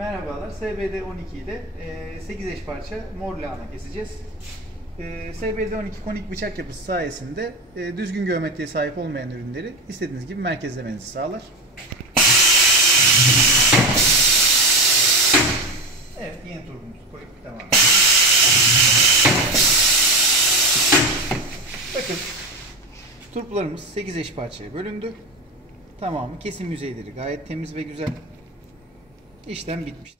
Merhabalar. SBD12 ile 8 eş parça mor lahana keseceğiz. SBD12 konik bıçak yapısı sayesinde düzgün geometriye sahip olmayan ürünleri istediğiniz gibi merkezlemenizi sağlar. Evet, yeni turbumuzu koyup devam edelim. Bakın, turplarımız 8 eş parçaya bölündü. Tamamı kesim yüzeyleri gayet temiz ve güzel. İşlem bitmiştir.